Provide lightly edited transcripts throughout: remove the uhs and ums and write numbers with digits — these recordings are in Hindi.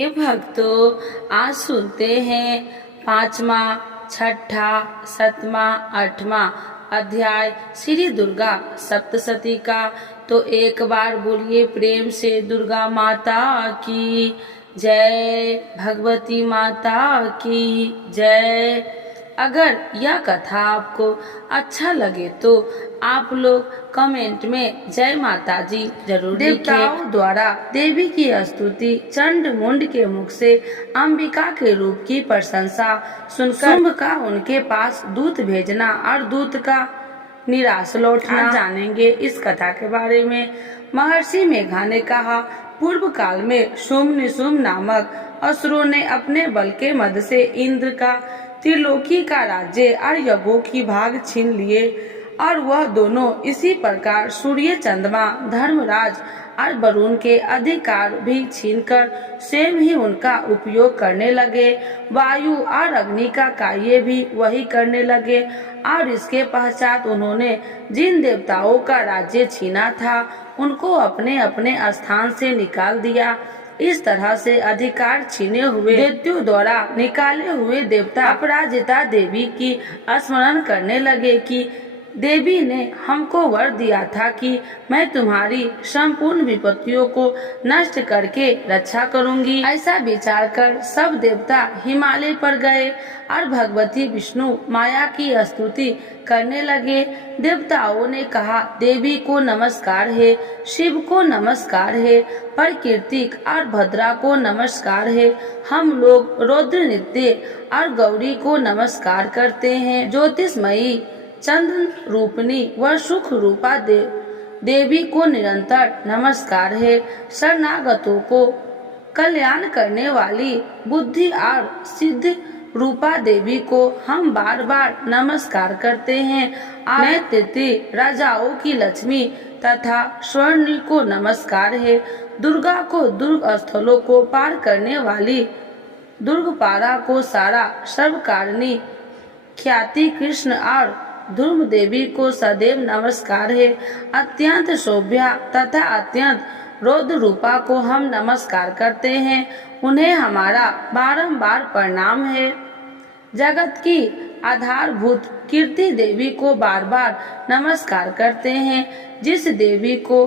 ये भक्तों, आज सुनते हैं पांचवा, छठा, सातवां, आठवां अध्याय श्री दुर्गा सप्तशती का। तो एक बार बोलिए प्रेम से दुर्गा माता की जय, भगवती माता की जय। अगर यह कथा आपको अच्छा लगे तो आप लोग कमेंट में जय माता जी जरूर लिखें। देवताओं द्वारा देवी की स्तुति चंड मुंड के मुख से अंबिका के रूप की प्रशंसा सुनकर शुंभ का उनके पास दूत भेजना और दूत का निराश लौटना जानेंगे। इस कथा के बारे में महर्षि मेघा ने कहा, पूर्व काल में शुंभ निशुंभ नामक असुरों ने अपने बल के मद से इंद्र का त्रिलोकी का राज्य और यज्ञों की भाग छीन लिए और वह दोनों इसी प्रकार सूर्य, चंद्रमा, धर्मराज और वरुण के अधिकार भी छीनकर स्वयं ही उनका उपयोग करने लगे। वायु और अग्नि का कार्य भी वही करने लगे और इसके पश्चात उन्होंने जिन देवताओं का राज्य छीना था उनको अपने अपने स्थान से निकाल दिया। इस तरह से अधिकार छीने हुए दैत्यों द्वारा निकाले हुए देवता अपराजिता देवी की स्मरण करने लगे कि देवी ने हमको वर दिया था कि मैं तुम्हारी संपूर्ण विपत्तियों को नष्ट करके रक्षा करूंगी। ऐसा विचार कर सब देवता हिमालय पर गए और भगवती विष्णु माया की स्तुति करने लगे। देवताओं ने कहा, देवी को नमस्कार है, शिव को नमस्कार है, प्रकृति और भद्रा को नमस्कार है। हम लोग रौद्र नृत्य और गौरी को नमस्कार करते हैं। ज्योतिषमयी चंद्र रूपनी व सुख रूपा देवी को निरंतर नमस्कार है। शरणागतों को कल्याण करने वाली बुद्धि और सिद्ध रूपा देवी को हम बार बार नमस्कार करते हैं। नैत्य राजाओं की लक्ष्मी तथा स्वर्णी को नमस्कार है। दुर्गा को दुर्ग स्थलों को पार करने वाली दुर्गपारा को सारा सर्वकारिणी ख्याति कृष्ण और ध्रुव देवी को सदैव नमस्कार है। अत्यंत शोभ्या तथा अत्यंत रौद्र रूपा को हम नमस्कार करते हैं, उन्हें हमारा बारंबार प्रणाम है। जगत की आधारभूत कीर्ति देवी को बार बार नमस्कार करते हैं। जिस देवी को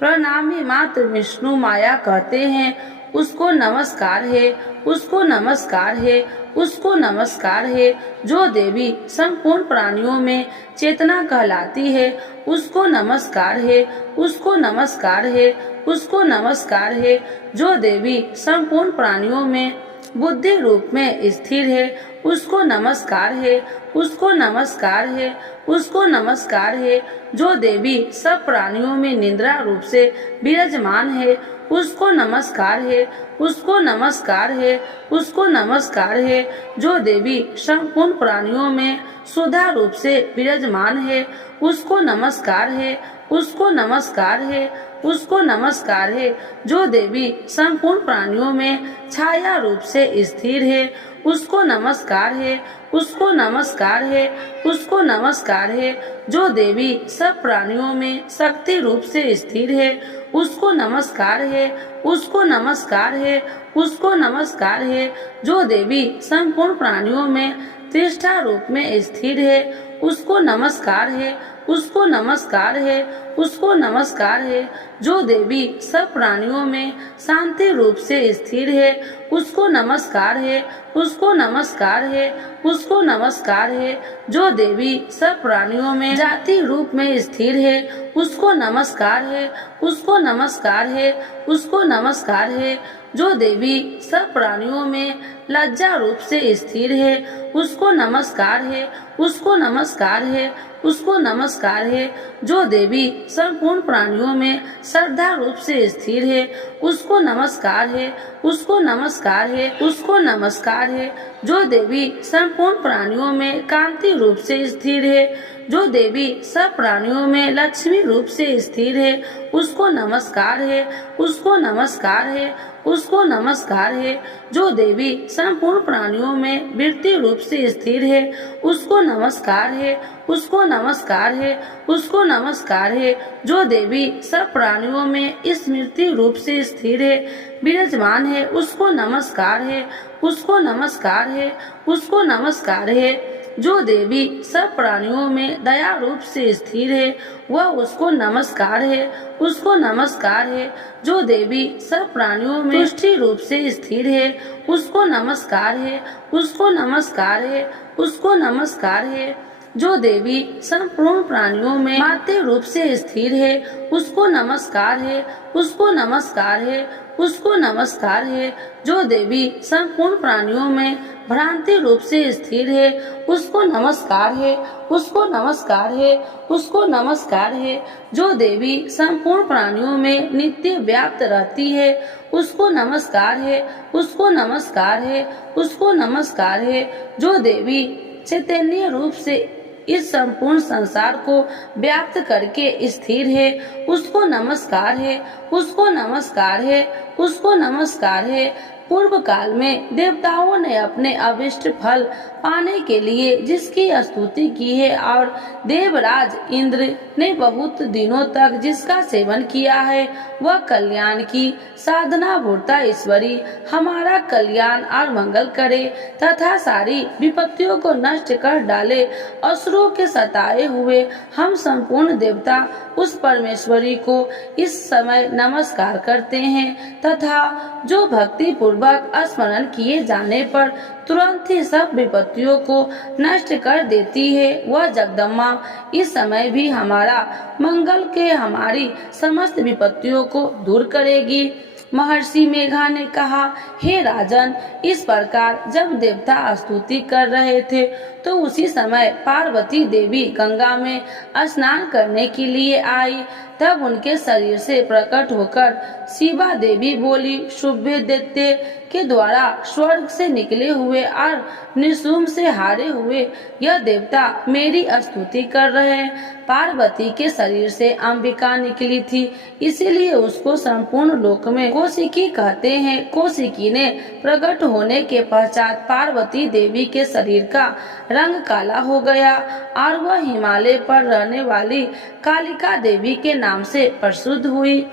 प्रणामी मात्र विष्णु माया कहते हैं उसको नमस्कार है, उसको नमस्कार है, उसको नमस्कार है। जो देवी संपूर्ण प्राणियों में चेतना कहलाती है उसको नमस्कार है, उसको नमस्कार है, उसको नमस्कार है। जो देवी संपूर्ण प्राणियों में बुद्धि रूप में स्थिर है उसको नमस्कार है, उसको नमस्कार है, उसको नमस्कार है। जो देवी सब प्राणियों में निद्रा रूप से विराजमान है उसको नमस्कार है, उसको नमस्कार है, उसको नमस्कार है। जो देवी संपूर्ण प्राणियों में सुधा रूप से विराजमान है उसको नमस्कार है, उसको नमस्कार है, उसको नमस्कार है। जो देवी संपूर्ण प्राणियों में छाया रूप से स्थिर है उसको नमस्कार है, उसको नमस्कार है, उसको नमस्कार है। जो देवी सब प्राणियों में शक्ति रूप से स्थिर है उसको नमस्कार है, उसको नमस्कार है, उसको नमस्कार है। जो देवी संपूर्ण प्राणियों में तिष्ठा रूप में स्थिर है उसको नमस्कार है, उसको नमस्कार है, उसको नमस्कार है। जो देवी सब प्राणियों में शांति रूप से स्थिर है उसको नमस्कार है, उसको नमस्कार है, उसको नमस्कार है। जो देवी सब प्राणियों में जाति रूप में स्थिर है उसको नमस्कार है, उसको नमस्कार है, उसको नमस्कार है। जो देवी सब प्राणियों में लज्जा रूप से स्थिर है उसको नमस्कार है, उसको नमस्कार है, उसको नमस्कार है। जो देवी संपूर्ण प्राणियों में श्रद्धा रूप से स्थिर है उसको नमस्कार है, उसको नमस्कार है, उसको नमस्कार है। जो देवी संपूर्ण प्राणियों में कांति रूप से स्थिर है जो देवी सब प्राणियों में लक्ष्मी रूप से स्थिर है, उसको नमस्कार है, उसको नमस्कार है, उसको नमस्कार है। जो देवी संपूर्ण प्राणियों में वृत्ति रूप से स्थिर है, उसको नमस्कार है, उसको नमस्कार है, उसको नमस्कार है। जो देवी सब प्राणियों में स्मृति रूप से स्थिर है, विराजमान है, उसको नमस्कार है, उसको नमस्कार है, उसको नमस्कार है। जो देवी सब प्राणियों में दया रूप से स्थिर है, वह उसको नमस्कार है, उसको नमस्कार है। जो देवी सब प्राणियों में तुष्टि रूप से स्थिर है, उसको नमस्कार है, उसको नमस्कार है, उसको नमस्कार है। जो देवी संपूर्ण प्राणियों में माते रूप से स्थिर है, उसको नमस्कार है, उसको नमस्कार है, उसको नमस्कार है। जो देवी संपूर्ण प्राणियों में भ्रांति रूप से स्थिर है, उसको नमस्कार है, उसको नमस्कार है, उसको नमस्कार है। जो देवी संपूर्ण प्राणियों में नित्य व्याप्त रहती है, उसको नमस्कार है, उसको नमस्कार है, उसको नमस्कार है। जो देवी चैतन्य रूप से इस संपूर्ण संसार को व्याप्त करके स्थिर है, उसको नमस्कार है, उसको नमस्कार है, उसको नमस्कार है। पूर्व काल में देवताओं ने अपने अभिष्ट फल पाने के लिए जिसकी स्तुति की है और देवराज इंद्र ने बहुत दिनों तक जिसका सेवन किया है, वह कल्याण की साधना भूता ईश्वरी हमारा कल्याण और मंगल करे तथा सारी विपत्तियों को नष्ट कर डाले। असुरों के सताए हुए हम संपूर्ण देवता उस परमेश्वरी को इस समय नमस्कार करते हैं तथा जो भक्ति पूर्वक स्मरण किए जाने पर तुरंत ही सब विपत्तियों को नष्ट कर देती है, वह जगदम्बा इस समय भी हमारा मंगल के हमारी समस्त विपत्तियों को दूर करेगी। महर्षि मेघा ने कहा, हे राजन, इस प्रकार जब देवता स्तुति कर रहे थे तो उसी समय पार्वती देवी गंगा में स्नान करने के लिए आई। तब उनके शरीर से प्रकट होकर शिवा देवी बोली, शुभ्य दैत्य के द्वारा स्वर्ग से निकले हुए और निशुम्भ से हारे हुए यह देवता मेरी स्तुति कर रहे हैं। पार्वती के शरीर से अंबिका निकली थी, इसीलिए उसको संपूर्ण लोक में कौशिकी कहते हैं। कौशिकी ने प्रकट होने के पश्चात पार्वती देवी के शरीर का रंग काला हो गया और वह हिमालय पर रहने वाली कालिका देवी के नाम से प्रसिद्ध हुई।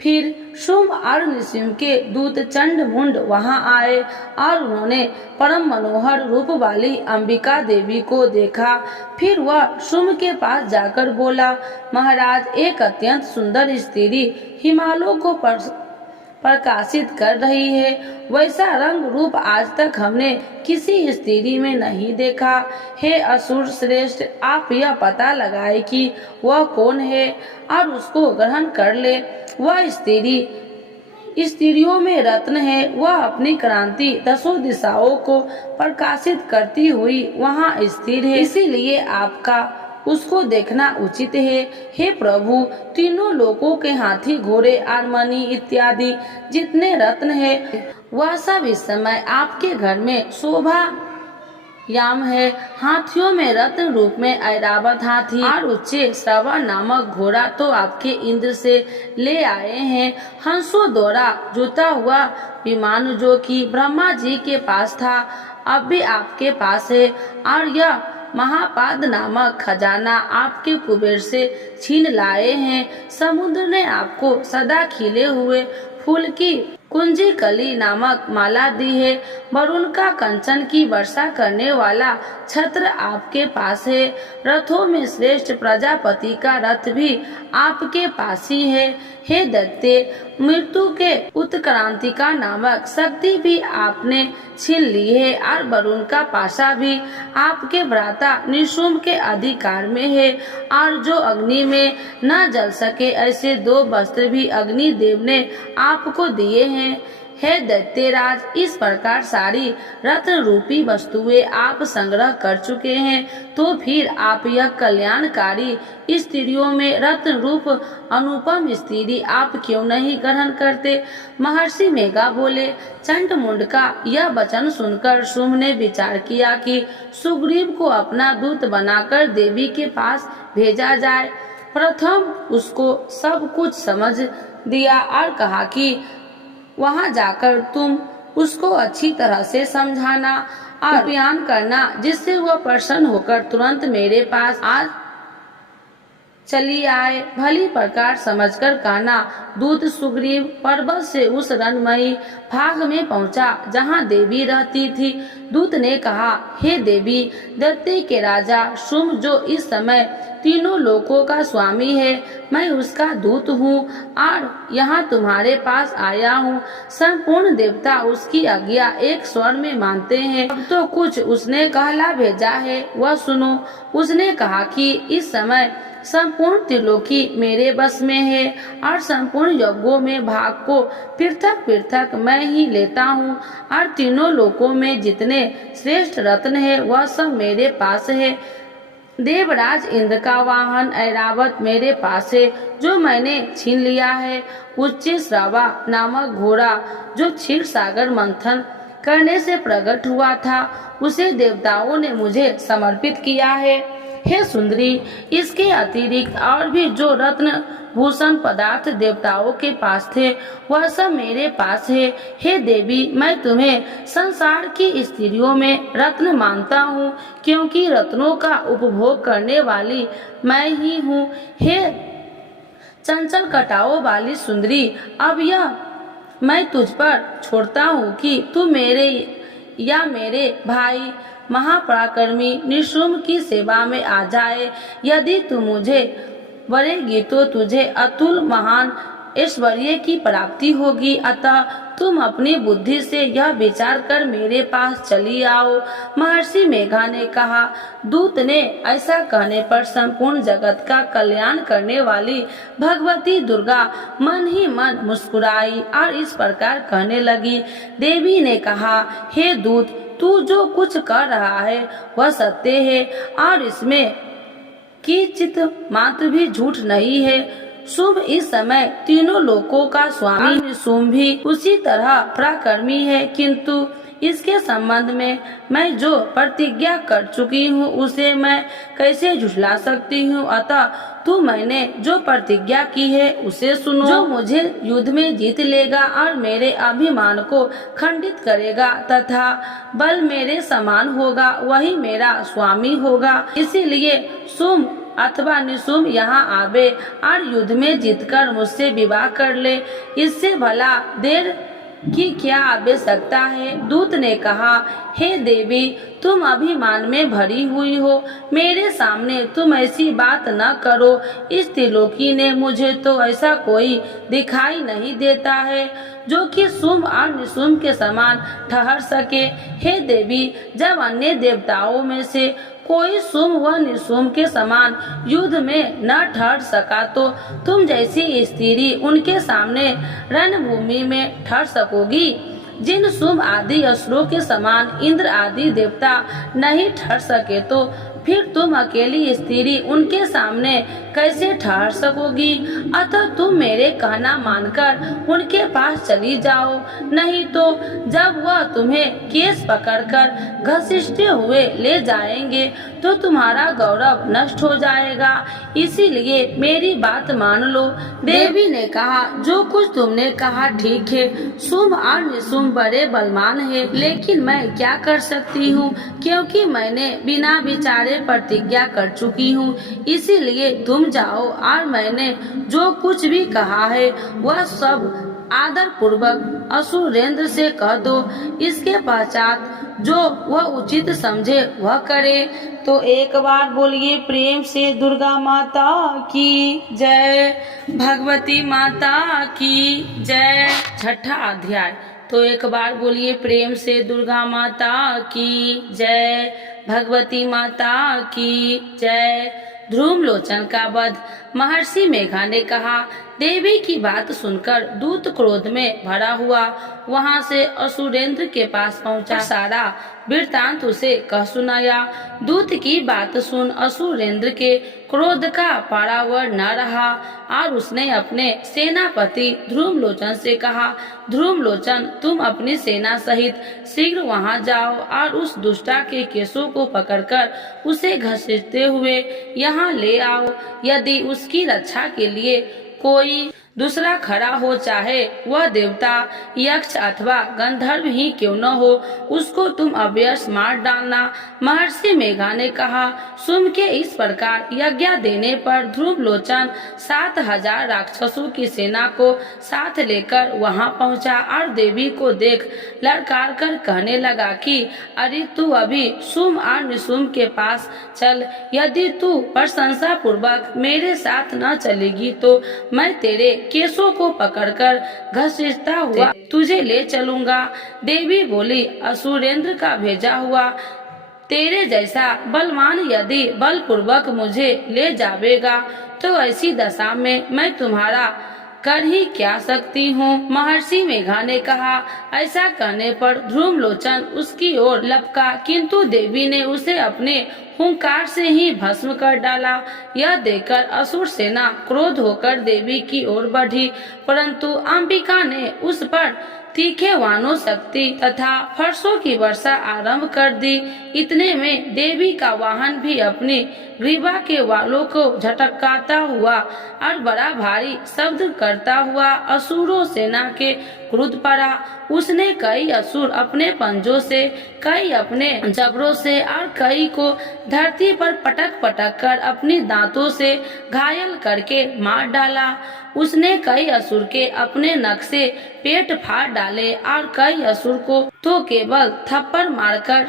फिर शुंभ और निशुंभ के दूत चंड मुंड वहां आए और उन्होंने परम मनोहर रूप वाली अंबिका देवी को देखा। फिर वह शुंभ के पास जाकर बोला, महाराज, एक अत्यंत सुंदर स्त्री हिमालयों को प्रकाशित कर रही है। वैसा रंग रूप आज तक हमने किसी स्त्री में नहीं देखा। हे असुर श्रेष्ठ, आप यह पता लगाए कि वह कौन है और उसको ग्रहण कर ले। वह स्त्रियों में रत्न है, वह अपनी क्रांति दसों दिशाओं को प्रकाशित करती हुई वहाँ स्थिर है, इसीलिए आपका उसको देखना उचित है। हे प्रभु, तीनों लोकों के हाथी, घोड़े और मणि इत्यादि जितने रत्न है, वह सब इस समय आपके घर में शोभा याम है। हाथियों में रत्न रूप में ऐरावत हाथी और उच्चे श्रवण नामक घोड़ा तो आपके इंद्र से ले आए हैं। हंसों द्वारा जुता हुआ विमान जो कि ब्रह्मा जी के पास था, अब भी आपके पास है। और यह महापाद नामक खजाना आपके कुबेर से छीन लाए हैं। समुद्र ने आपको सदा खिले हुए फूल की कुंजी कली नामक माला दी है। वरुण का कंचन की वर्षा करने वाला छत्र आपके पास है। रथों में श्रेष्ठ प्रजापति का रथ भी आपके पास ही है। हे दैत्य, मृत्यु के उत्क्रांतिका नामक शक्ति भी आपने छीन ली है और वरुण का पाशा भी आपके भ्राता निशुंभ के अधिकार में है। और जो अग्नि में न जल सके ऐसे 2 वस्त्र भी अग्नि देव ने आपको दिए हैं। हे दैत्यराज, इस प्रकार सारी रत्न रूपी वस्तुएं आप संग्रह कर चुके हैं, तो फिर आप यह कल्याणकारी स्त्रियों में रत्न रूप अनुपम स्त्री आप क्यों नहीं ग्रहण करते? महर्षि मेघा बोले। चंड मुंड का यह वचन सुनकर शुंभ ने विचार किया कि सुग्रीव को अपना दूत बनाकर देवी के पास भेजा जाए। प्रथम उसको सब कुछ समझ दिया और कहा कि वहां जाकर तुम उसको अच्छी तरह से समझाना और बयान करना, जिससे वह प्रसन्न होकर तुरंत मेरे पास आ चली आए। भली प्रकार समझकर कहना। दूत सुग्रीव पर्वत से उस रणमयी भाग में पहुंचा जहां देवी रहती थी। दूत ने कहा, हे देवी, दैत्य के राजा शुंभ जो इस समय तीनों लोकों का स्वामी है, मैं उसका दूत हूँ और यहाँ तुम्हारे पास आया हूँ। संपूर्ण देवता उसकी आज्ञा एक स्वर में मानते हैं। अब तो कुछ उसने कहला भेजा है, वह सुनो। उसने कहा कि इस समय संपूर्ण त्रिलोकी मेरे बस में है और संपूर्ण यज्ञों में भाग को पृथक पृथक मैं ही लेता हूँ और तीनों लोकों में जितने श्रेष्ठ रत्न है वह सब मेरे पास है। देवराज इंद्र का वाहन ऐरावत मेरे पास है, जो मैंने छीन लिया है। उच्च श्रावा नामक घोड़ा जो क्षीर सागर मंथन करने से प्रकट हुआ था, उसे देवताओं ने मुझे समर्पित किया है। हे सुंदरी, इसके अतिरिक्त और भी जो रत्न भूषण पदार्थ देवताओं के पास थे, वह सब मेरे पास है। हे देवी, मैं तुम्हें संसार की स्त्रियों में रत्न मानता हूँ, क्योंकि रत्नों का उपभोग करने वाली मैं ही हूँ। हे चंचल कटाओं वाली सुंदरी, अब यह मैं तुझ पर छोड़ता हूँ कि तू मेरे या मेरे भाई महापराक्रमी निशुम्भ की सेवा में आ जाए। यदि तू मुझे वरेगी तो तुझे अतुल महान ऐश्वर्य की प्राप्ति होगी। अतः तुम अपनी बुद्धि से यह विचार कर मेरे पास चली आओ। महर्षि मेघा ने कहा। दूत ने ऐसा कहने पर संपूर्ण जगत का कल्याण करने वाली भगवती दुर्गा मन ही मन मुस्कुराई और इस प्रकार कहने लगी। देवी ने कहा, हे दूत, तू जो कुछ कर रहा है वह सत्य है और इसमें किंचित मात्र भी झूठ नहीं है। शुंभ इस समय तीनों लोकों का स्वामी, शुंभ भी उसी तरह पराक्रमी है, किंतु इसके संबंध में मैं जो प्रतिज्ञा कर चुकी हूँ उसे मैं कैसे झुठला सकती हूँ। अतः तू मैंने जो प्रतिज्ञा की है उसे सुनो। जो मुझे युद्ध में जीत लेगा और मेरे अभिमान को खंडित करेगा तथा बल मेरे समान होगा, वही मेरा स्वामी होगा। इसीलिए शुंभ अथवा निशुम्भ यहाँ आवे और युद्ध में जीतकर मुझसे विवाह कर ले। इससे भला देर की क्या आवश्यकता है? दूत ने कहा, हे देवी, तुम अभिमान में भरी हुई हो, मेरे सामने तुम ऐसी बात न करो। इस त्रिलोकी ने मुझे तो ऐसा कोई दिखाई नहीं देता है जो कि शुंभ और निशुम्भ के समान ठहर सके। हे देवी, जब अन्य देवताओं में से कोई शुंभ व निशुम्भ के समान युद्ध में न ठहर सका, तो तुम जैसी स्त्री उनके सामने रणभूमि में ठहर सकोगी। जिन शुंभ आदि असुरों के समान इंद्र आदि देवता नहीं ठहर सके, तो फिर तुम अकेली स्त्री उनके सामने कैसे ठहर सकोगी? अतः तुम मेरे कहना मानकर उनके पास चली जाओ, नहीं तो जब वह तुम्हें केस पकड़कर घसीटते हुए ले जाएंगे तो तुम्हारा गौरव नष्ट हो जाएगा। इसीलिए मेरी बात मान लो। देवी ने कहा, जो कुछ तुमने कहा ठीक है। शुंभ और निशुम्भ बड़े बलवान है, लेकिन मैं क्या कर सकती हूँ, क्योंकि मैंने बिना विचारे प्रतिज्ञा कर चुकी हूँ। इसीलिए तुम जाओ और मैंने जो कुछ भी कहा है वह सब आदर पूर्वक असुरेंद्र से कह दो। इसके पश्चात जो वह उचित समझे वह करे। तो एक बार बोलिए प्रेम से दुर्गा माता की जय, भगवती माता की जय। छठा अध्याय। तो एक बार बोलिए प्रेम से दुर्गा माता की जय, भगवती माता की जय। ध्रुव लोचन का वध। महर्षि मेघा ने कहा, देवी की बात सुनकर दूत क्रोध में भरा हुआ वहां से असुरेंद्र के पास पहुंचा। सारा वृत्तांत उसे कह सुनाया। दूत की बात सुन असुरेंद्र के क्रोध का पारावर न रहा और उसने अपने सेनापति ध्रुवलोचन से कहा, ध्रुवलोचन, तुम अपनी सेना सहित शीघ्र वहां जाओ और उस दुष्टा के केसों को पकड़कर उसे घसीटते हुए यहाँ ले आओ। यदि उसकी रक्षा के लिए कोई दूसरा खड़ा हो, चाहे वह देवता, यक्ष अथवा गंधर्व ही क्यों न हो, उसको तुम अवश्य मार डालना। महर्षि मेघा ने कहा। शुंभ के इस प्रकार यज्ञ देने पर ध्रुवलोचन 7,000 राक्षसों की सेना को साथ लेकर वहां पहुंचा और देवी को देख लड़कार कर कहने लगा कि अरे तू अभी शुंभ और निशुंभ के पास चल। यदि तू प्रशंसा पूर्वक मेरे साथ न चलेगी तो मैं तेरे केसों को पकड़कर घसीटता हुआ तुझे ले चलूंगा। देवी बोली, असुरेंद्र का भेजा हुआ तेरे जैसा बलवान यदि बलपूर्वक मुझे ले जावेगा तो ऐसी दशा में मैं तुम्हारा कर ही क्या सकती हूँ। महर्षि मेघा ने कहा। ऐसा करने पर ध्रुवलोचन उसकी ओर लपका, किंतु देवी ने उसे अपने हुंकार से ही भस्म कर डाला। यह देखकर असुर सेना क्रोध होकर देवी की ओर बढ़ी, परंतु अंबिका ने उस पर तीखे वानों शक्ति तथा फरसों की वर्षा आरंभ कर दी। इतने में देवी का वाहन भी अपनी ग्रीवा के वालों को झटकाता हुआ और बड़ा भारी शब्द करता हुआ असुरों सेना के क्रुद्ध पड़ा। उसने कई असुर अपने पंजों से, कई अपने जबरों से और कई को धरती पर पटक पटक कर अपनी दांतों से घायल करके मार डाला। उसने कई असुर के अपने नख से पेट फाड़ डाले और कई असुर को तो केवल थप्पड़ मारकर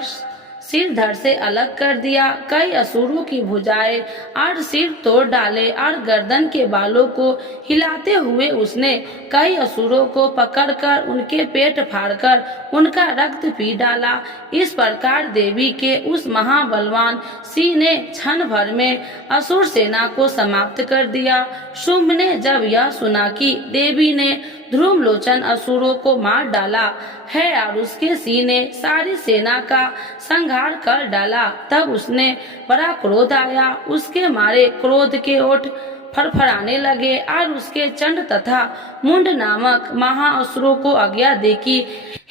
सिर धड़ से अलग कर दिया। कई असुरों की भुजाएं और सिर तोड़ डाले और गर्दन के बालों को हिलाते हुए उसने कई असुरों को पकड़कर उनके पेट फाड़कर उनका रक्त पी डाला। इस प्रकार देवी के उस महाबलवान सिंह ने क्षण भर में असुर सेना को समाप्त कर दिया। शुंभ ने जब यह सुना कि देवी ने ध्रुवलोचन असुरों को मार डाला है और उसके सिंह ने सारी सेना का संहार कर डाला, तब उसने बड़ा क्रोध आया। उसके मारे क्रोध के ओठ फड़फड़ाने लगे और उसके चंड तथा मुंड नामक महाअसुरों को आज्ञा दे कि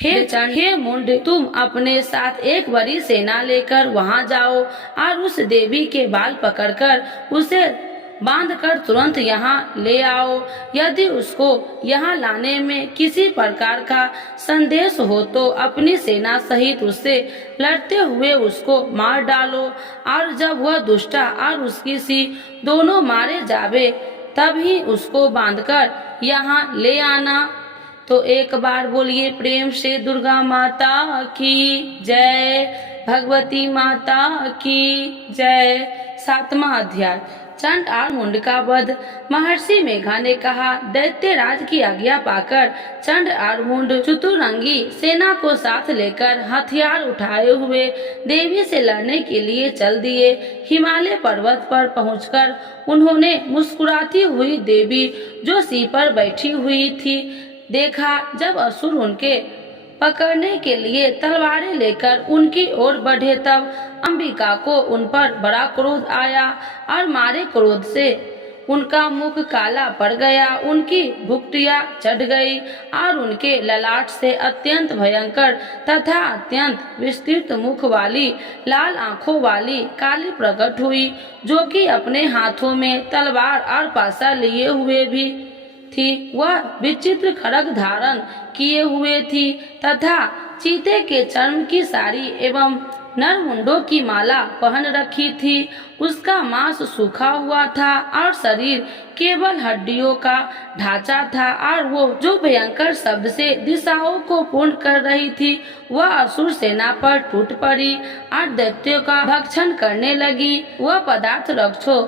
हे चंड, हे मुंड, तुम अपने साथ एक बड़ी सेना लेकर वहां जाओ और उस देवी के बाल पकड़कर उसे बांधकर तुरंत यहाँ ले आओ। यदि उसको यहाँ लाने में किसी प्रकार का संदेश हो तो अपनी सेना सहित उससे लड़ते हुए उसको मार डालो और जब वह दुष्टा और उसकी सी दोनों मारे जावे तब ही उसको बांधकर यहाँ ले आना। तो एक बार बोलिए प्रेम से दुर्गा माता की जय, भगवती माता की जय। 7वां अध्याय चंड और मुंड का वध। महर्षि मेघा ने कहा, दैत्यराज की आज्ञा पाकर चंड और मुंड चतुरंगी सेना को साथ लेकर हथियार उठाए हुए देवी से लड़ने के लिए चल दिए। हिमालय पर्वत पर पहुंचकर उन्होंने मुस्कुराती हुई देवी जो सिंह पर बैठी हुई थी देखा। जब असुर उनके पकड़ने के लिए तलवारें लेकर उनकी ओर बढ़े तब अंबिका को उन पर बड़ा क्रोध आया और मारे क्रोध से उनका मुख काला पड़ गया, उनकी भुक्टियां चढ़ गई और उनके ललाट से अत्यंत भयंकर तथा अत्यंत विस्तृत मुख वाली लाल आंखों वाली काली प्रकट हुई, जो कि अपने हाथों में तलवार और पासा लिए हुए भी थी। वह विचित्र खड्ग धारण किए हुए थी तथा चीते के चर्म की साड़ी एवं नरमुंडों की माला पहन रखी थी। उसका मांस सूखा हुआ था और शरीर केवल हड्डियों का ढांचा था और वो जो भयंकर शब्द से दिशाओं को पूर्ण कर रही थी वह असुर सेना पर टूट पड़ी और दैत्यों का भक्षण करने लगी। वह पदार्थ रक्षों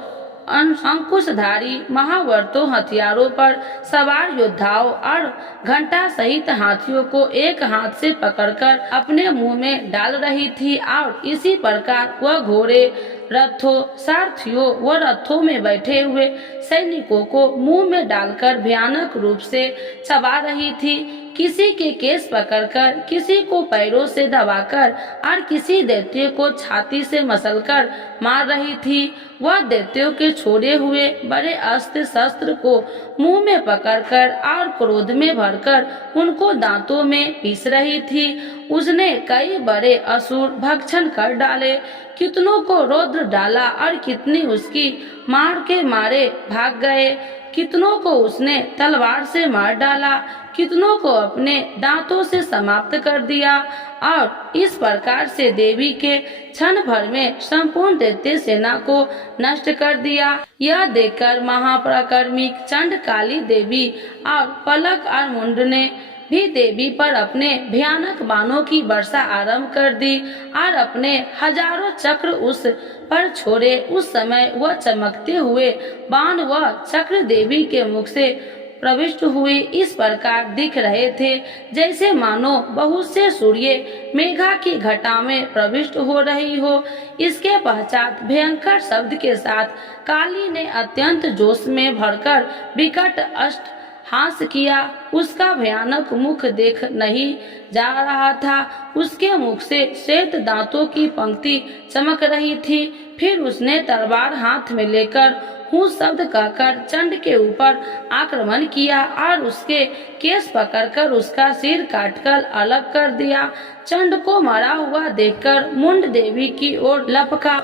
अंकुशधारी महावर्तों हथियारों पर सवार योद्धाओं और घंटा सहित हाथियों को एक हाथ से पकड़कर अपने मुंह में डाल रही थी और इसी प्रकार वह घोड़े, रथों, सारथियों व रथों में बैठे हुए सैनिकों को मुंह में डालकर भयानक रूप से चबा रही थी। किसी के केस पकड़कर, किसी को पैरों से दबाकर और किसी दैत्य को छाती से मसलकर मार रही थी। वह दैत्यों के छोड़े हुए बड़े अस्त्र शस्त्र को मुंह में पकड़कर और क्रोध में भरकर उनको दांतों में पीस रही थी। उसने कई बड़े असुर भक्षण कर डाले, कितनों को रौद्र डाला और कितनी उसकी मार के मारे भाग गए। कितनों को उसने तलवार से मार डाला, कितनों को अपने दांतों से समाप्त कर दिया और इस प्रकार से देवी के क्षण भर में संपूर्ण दैत्य सेना को नष्ट कर दिया। यह देखकर महापराक्रमी चंड काली देवी और पलक और मुंड ने भी देवी पर अपने भयानक बाणों की वर्षा आरंभ कर दी और अपने हजारों चक्र उस पर छोड़े। उस समय वह चमकते हुए बाण व चक्र देवी के मुख से प्रविष्ट हुए इस प्रकार दिख रहे थे जैसे मानो बहुत से सूर्य मेघा की घटा में प्रविष्ट हो रही हो। इसके पश्चात भयंकर शब्द के साथ काली ने अत्यंत जोश में भरकर विकट अष्ट हास किया। उसका भयानक मुख देख नहीं जा रहा था, उसके मुख से श्वेत दांतों की पंक्ति चमक रही थी। फिर उसने तलवार हाथ में लेकर हूँ शब्द कहकर चंड के ऊपर आक्रमण किया और उसके केस पकड़कर उसका सिर काटकर अलग कर दिया। चंड को मरा हुआ देखकर मुंड देवी की ओर लपका,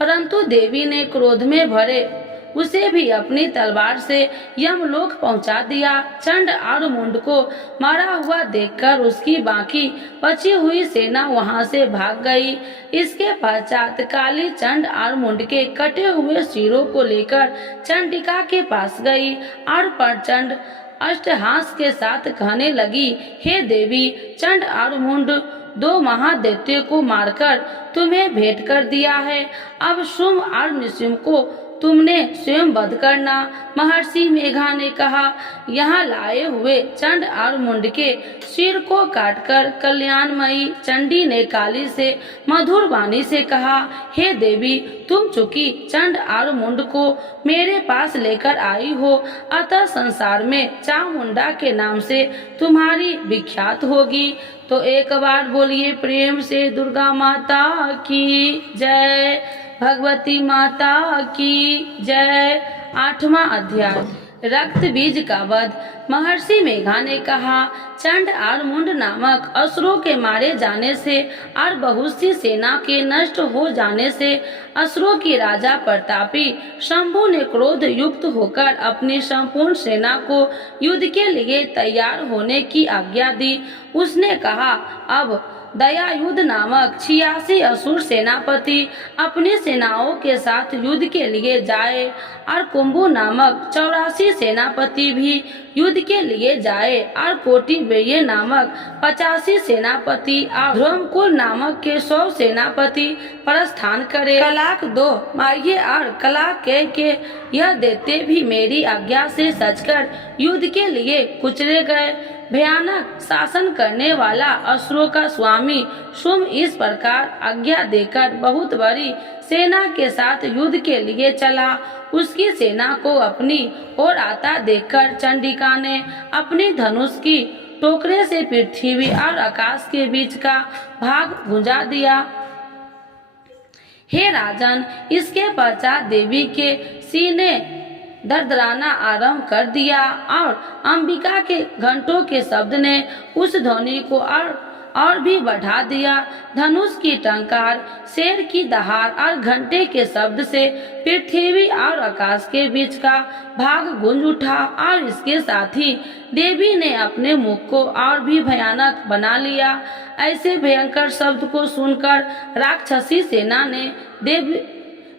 परंतु देवी ने क्रोध में भरे उसे भी अपनी तलवार से यमलोक पहुंचा दिया। चंड और मुंड को मरा हुआ देखकर उसकी बाकी बची हुई सेना वहां से भाग गई। इसके पश्चात काली चंड और मुंड के कटे हुए सिरों को लेकर चंडिका के पास गई और प्रचंड अष्टहास के साथ कहने लगी, हे देवी, चंड और मुंड दो महादैत्यों को मारकर तुम्हें भेंट कर दिया है। अब शुंभ और निशुंभ को तुमने स्वयं वध करना। महर्षि मेघा ने कहा, यहाँ लाए हुए चंड और मुंड के सिर को काटकर कल्याणमयी चंडी ने काली से मधुर वाणी से कहा, हे देवी, तुम चूंकि चंड और मुंड को मेरे पास लेकर आई हो, अतः संसार में चामुंडा के नाम से तुम्हारी विख्यात होगी। तो एक बार बोलिए प्रेम से दुर्गा माता की जय, भगवती माता की जय। 8वां अध्याय रक्त बीज का वध। महर्षि मेघा ने कहा, चंड और मुंड नामक असुरों के मारे जाने से और बहुत सी सेना के नष्ट हो जाने से असुरों की राजा प्रतापी शंभु ने क्रोध युक्त होकर अपनी संपूर्ण सेना को युद्ध के लिए तैयार होने की आज्ञा दी। उसने कहा, अब दयायुध नामक 86 असुर सेनापति अपनी सेनाओं के साथ युद्ध के लिए जाए और कुंभु नामक 84 सेनापति भी युद्ध के लिए जाए और कोटिबेय नामक 85 सेनापति और ध्रुमकुल नामक के 100 सेनापति प्रस्थान करे। कलाक 2 मार्य और कलाक के यह देते भी मेरी आज्ञा से सचकर युद्ध के लिए कुचले गए। भयानक शासन करने वाला असुरों का स्वामी शुंभ इस प्रकार आज्ञा देकर बहुत बड़ी सेना के साथ युद्ध के लिए चला। उसकी सेना को अपनी ओर आता देखकर चंडिका ने अपनी धनुष की टोकरे से पृथ्वी और आकाश के बीच का भाग गुंजा दिया। हे राजन, इसके पश्चात देवी के सीने दरदराना आरंभ कर दिया और अंबिका के घंटों के शब्द ने उस ध्वनि को और भी बढ़ा दिया। धनुष की टंकार, शेर की दहाड़ और घंटे के शब्द से पृथ्वी और आकाश के बीच का भाग गूंज उठा और इसके साथ ही देवी ने अपने मुख को और भी भयानक बना लिया। ऐसे भयंकर शब्द को सुनकर राक्षसी सेना ने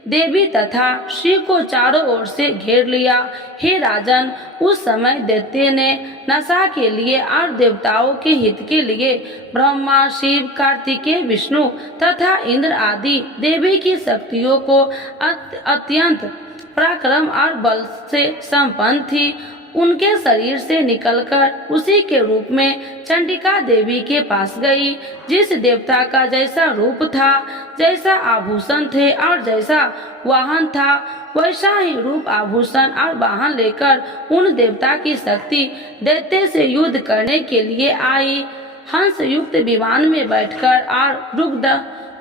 देवी तथा श्री को चारों ओर से घेर लिया। हे राजन, उस समय दैत्य ने नशा के लिए और देवताओं के हित के लिए ब्रह्मा, शिव, कार्तिकेय, विष्णु तथा इंद्र आदि देवी की शक्तियों को अत्यंत पराक्रम और बल से संपन्न थी। उनके शरीर से निकलकर उसी के रूप में चंडिका देवी के पास गई। जिस देवता का जैसा रूप था, जैसा आभूषण थे और जैसा वाहन था, वैसा ही रूप आभूषण और वाहन लेकर उन देवता की शक्ति दैत्य से युद्ध करने के लिए आई। हंस युक्त विमान में बैठकर और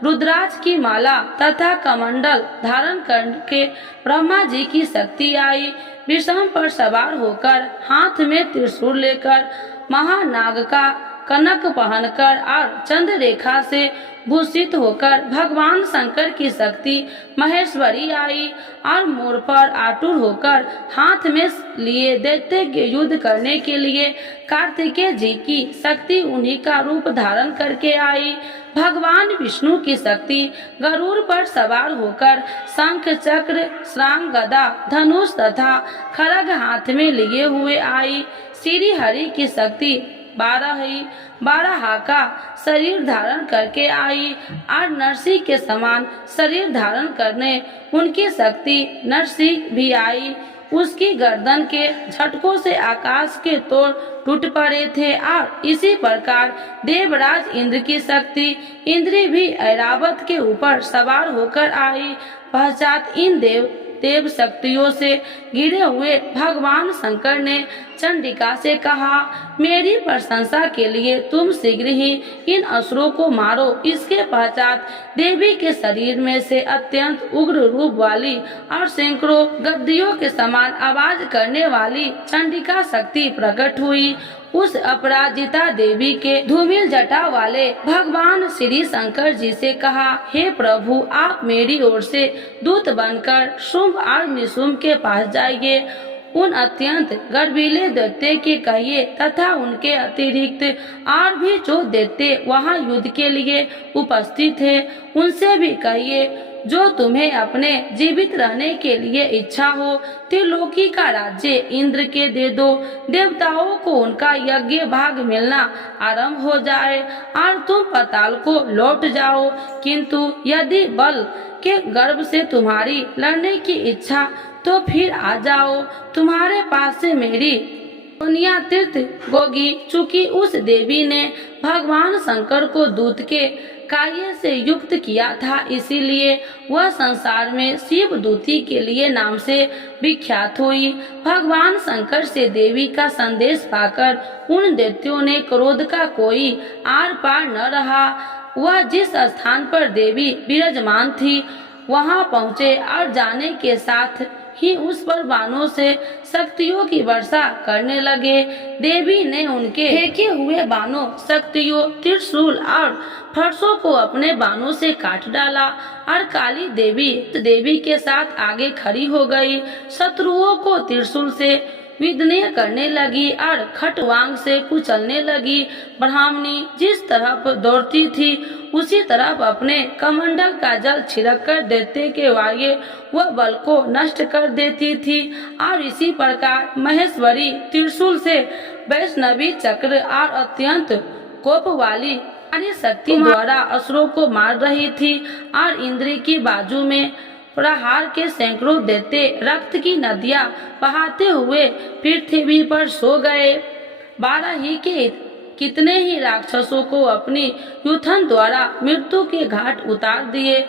रुद्राज की माला तथा कमंडल धारण करके ब्रह्मा जी की शक्ति आई। विषम पर सवार होकर हाथ में त्रिशूल लेकर महानाग का कनक पहनकर और चंद्र रेखा से भूषित होकर भगवान शंकर की शक्ति महेश्वरी आई और मोर पर आतुर होकर हाथ में लिए दैत्य के युद्ध करने के लिए कार्तिकेय जी की शक्ति उन्हीं का रूप धारण करके आई। भगवान विष्णु की शक्ति गरुड़ पर सवार होकर शंख चक्र श्रांग गदा धनुष तथा खड्ग हाथ में लिए हुए आई। श्री हरि की शक्ति बारहा का शरीर धारण करके आई और नरसिंह के समान शरीर धारण करने उनकी शक्ति नरसिंह भी आई। उसकी गर्दन के झटकों से आकाश के तोड़ टूट पड़े थे और इसी प्रकार देवराज इंद्र की शक्ति इंद्री भी ऐरावत के ऊपर सवार होकर आई। पश्चात इन देव शक्तियों से घिरे हुए भगवान शंकर ने चंडिका से कहा, मेरी प्रशंसा के लिए तुम शीघ्र ही इन असुरों को मारो। इसके पश्चात देवी के शरीर में से अत्यंत उग्र रूप वाली और सैकड़ों गद्दियों के समान आवाज करने वाली चंडिका शक्ति प्रकट हुई। उस अपराजिता देवी के धूमिल जटा वाले भगवान श्री शंकर जी से कहा, हे प्रभु, आप मेरी ओर से दूत बनकर शुंभ और निशुंभ के पास जाइए। उन अत्यंत गर्वीले दैत्य के कहिए तथा उनके अतिरिक्त और भी जो दैत्य वहाँ युद्ध के लिए उपस्थित है, उनसे भी कहिए, जो तुम्हें अपने जीवित रहने के लिए इच्छा हो, त्रिलोकी का राज्य इंद्र के दे दो। देवताओं को उनका यज्ञ भाग मिलना आरंभ हो जाए और तुम पाताल को लौट जाओ। किंतु यदि बल के गर्भ से तुम्हारी लड़ने की इच्छा, तो फिर आ जाओ। तुम्हारे पास से मेरी पुण्या तीर्थ गोगी। चूंकि उस देवी ने भगवान शंकर को दूत के कार्य से युक्त किया था, इसीलिए वह संसार में शिव दूती के लिए नाम से विख्यात हुई। भगवान शंकर से देवी का संदेश पाकर उन दैत्यों ने क्रोध का कोई आर पार न रहा। वह जिस स्थान पर देवी विराजमान थी वहां पहुँचे और जाने के साथ ही उस पर बाणों से शक्तियों की वर्षा करने लगे। देवी ने उनके फेंके हुए बाणों, शक्तियों, त्रिशूल और फरसों को अपने बाणों से काट डाला और काली देवी के साथ आगे खड़ी हो गई। शत्रुओं को त्रिशूल से विदनीय करने लगी और खटवांग से कुचलने लगी। ब्राह्मणी जिस तरफ दौड़ती थी उसी तरफ अपने कमंडल का जल छिड़क कर देते के वाये वह बल को नष्ट कर देती थी। और इसी प्रकार महेश्वरी त्रिशूल से वैष्णवी चक्र और अत्यंत कोप वाली नारी शक्ति द्वारा असुरों को मार रही थी और इंद्र की बाजू में प्रहार के सैकड़ों दैत्य रक्त की नदियां बहाते हुए पृथ्वी पर सो गए। 12 ही के कितने ही राक्षसों को अपनी युथन द्वारा मृत्यु के घाट उतार दिए।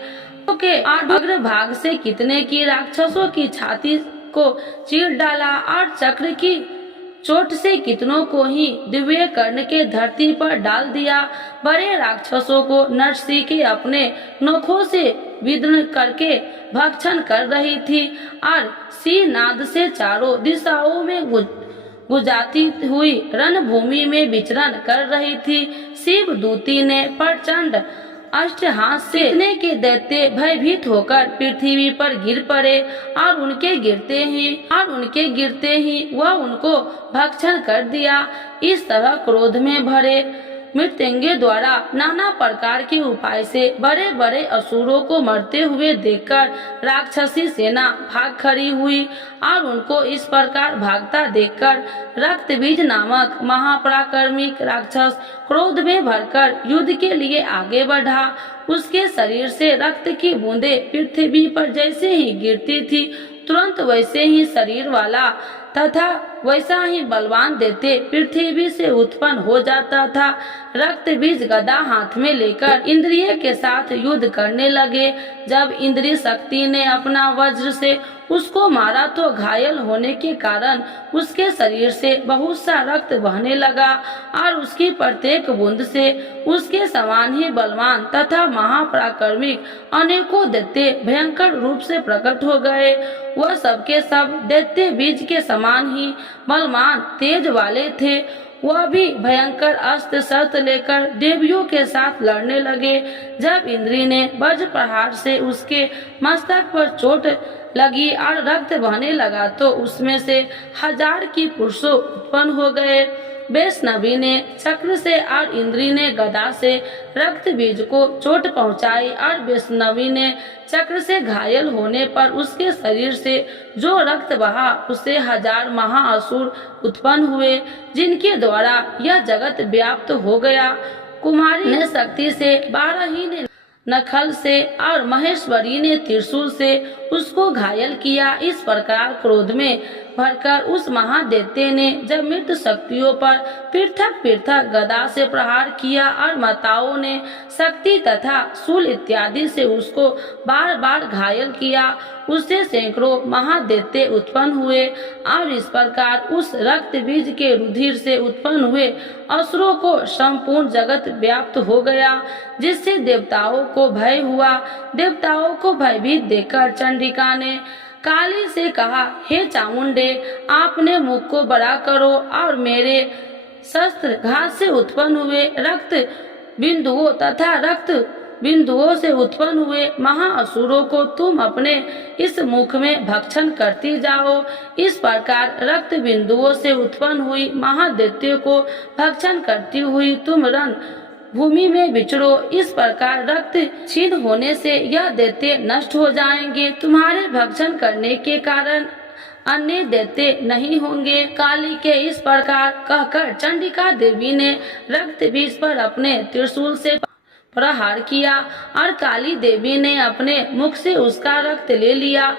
के अग्रभाग से कितने की राक्षसों की छाती को चीर डाला और चक्र की चोट से कितनों को ही दिव्य कर्ण के धरती पर डाल दिया। बड़े राक्षसों को नरसिंह के अपने नोखों से विदीर्ण करके भक्षण कर रही थी और सिंहनाद से चारों दिशाओं में गुजाती हुई रणभूमि में विचरण कर रही थी। शिव दूती ने प्रचंड अष्टहास से इतने के दैत्य भयभीत होकर पृथ्वी पर गिर पड़े और उनके गिरते ही वह उनको भक्षण कर दिया। इस तरह क्रोध में भरे मृत्यंगे द्वारा नाना प्रकार के उपाय से बड़े बड़े असुरों को मरते हुए देखकर राक्षसी सेना भाग खड़ी हुई और उनको इस प्रकार भागता देखकर रक्तबीज नामक महापराक्रमिक राक्षस क्रोध में भरकर युद्ध के लिए आगे बढ़ा। उसके शरीर से रक्त की बूंदें पृथ्वी पर जैसे ही गिरती थी तुरंत वैसे ही शरीर वाला तथा वैसा ही बलवान दैत्य पृथ्वी से उत्पन्न हो जाता था। रक्त बीज गदा हाथ में लेकर इंद्रिय के साथ युद्ध करने लगे। जब इंद्रिय शक्ति ने अपना वज्र से उसको मारा तो घायल होने के कारण उसके शरीर से बहुत सा रक्त बहने लगा और उसकी प्रत्येक बूंद से उसके समान ही बलवान तथा महापराक्रमिक अनेकों दैत्य भयंकर रूप से प्रकट हो गए। वह सबके सब दैत्य बीज के समान ही बलवान तेज वाले थे। वह भी भयंकर अस्त्र शस्त्र लेकर देवियों के साथ लड़ने लगे। जब इंद्री ने वज्र प्रहार से उसके मस्तक पर चोट लगी और रक्त बहने लगा तो उसमें से 1000 की पुरुषों उत्पन्न हो गए। वैष्णवी ने चक्र से और इंद्री ने गदा से रक्त बीज को चोट पहुंचाई और वैष्णवी ने चक्र से घायल होने पर उसके शरीर से जो रक्त बहा उससे 1000 महाअसुर उत्पन्न हुए, जिनके द्वारा यह जगत व्याप्त हो गया। कुमारी ने शक्ति से, बारही ने नखल से और महेश्वरी ने त्रिशूल से उसको घायल किया। इस प्रकार क्रोध में भरकर उस महादैत्य ने जब मृत शक्तियों पर पृथक पृथक गदा से प्रहार किया और माताओं ने शक्ति तथा शूल इत्यादि से उसको बार बार घायल किया, उससे सैकड़ों महादैत्य उत्पन्न हुए और इस प्रकार उस रक्त बीज के रुधिर से उत्पन्न हुए असुरों को संपूर्ण जगत व्याप्त हो गया, जिससे देवताओं को भय हुआ। देवताओं को भयभीत देखकर चंडिका ने काली से कहा, हे चामुंडे, आपने मुख को बड़ा करो और मेरे शस्त्र घात से उत्पन्न हुए रक्त बिंदुओं तथा रक्त बिंदुओं से उत्पन्न हुए महाअसुरों को तुम अपने इस मुख में भक्षण करती जाओ। इस प्रकार रक्त बिंदुओं से उत्पन्न हुई महादैत्य को भक्षण करती हुई तुम रण भूमि में विचरो। इस प्रकार रक्त छीन होने से यह दैत्य नष्ट हो जाएंगे। तुम्हारे भक्षण करने के कारण अन्य दैत्य नहीं होंगे। काली के इस प्रकार कहकर चंडिका देवी ने रक्त बीज पर अपने त्रिशूल से प्रहार किया और काली देवी ने अपने मुख से उसका रक्त ले लिया।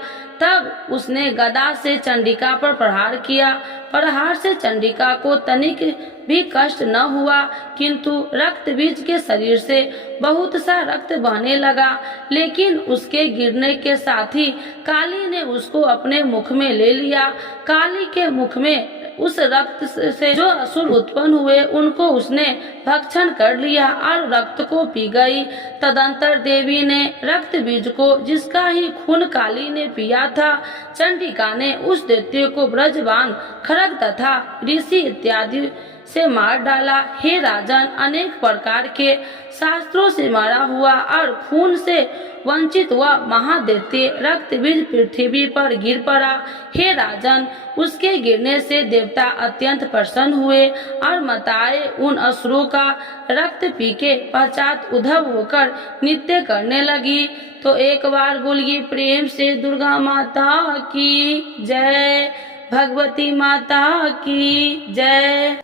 तब उसने गदा से चंडिका पर प्रहार किया। प्रहार से चंडिका को तनिक भी कष्ट न हुआ, किंतु रक्त बीज के शरीर से बहुत सा रक्त बहने लगा। लेकिन उसके गिरने के साथ ही काली ने उसको अपने मुख में ले लिया। काली के मुख में उस रक्त से जो असुर उत्पन्न हुए उनको उसने भक्षण कर लिया और रक्त को पी गई। तदंतर देवी ने रक्त बीज को, जिसका ही खून काली ने पिया था, चंडिका ने उस दैत्य को ब्रजबाण, खड्ग तथा ऋषि इत्यादि से मार डाला। हे राजन, अनेक प्रकार के शास्त्रों से मारा हुआ और खून से वंचित हुआ महादैत्य रक्त बीज पृथ्वी पर गिर पड़ा। हे राजन, उसके गिरने से देवता अत्यंत प्रसन्न हुए और माताएं उन असुरों का रक्त पी के पश्चात उद्धव होकर नृत्य करने लगी। तो एक बार बोलिए प्रेम से दुर्गा माता की जय, भगवती माता की जय।